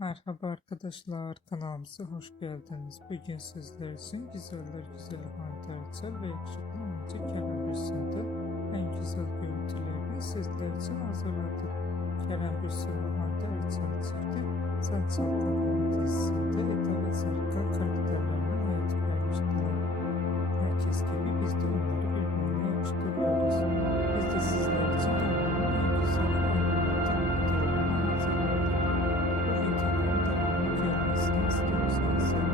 Merhaba arkadaşlar, kanalımıza hoş geldiniz. Bugün sizler için güzeller güzel Hande Erçel ve yakışıklı oyuncu Kerem Bürsin'de en güzel görüntülerini sizler için hazırladık. Kerem Bürsin ve Hande Erçel çifti Sen Çalkalı dizisinde Eda ve Serkan karakterlerine hayat vermiştiler. Herkes gibi biz de onları birbirine yakıştırıyoruz. Biz de sizler için onların en güzel anlarını hazırladık. Bu videonun devamı gelmesini istiyorsanız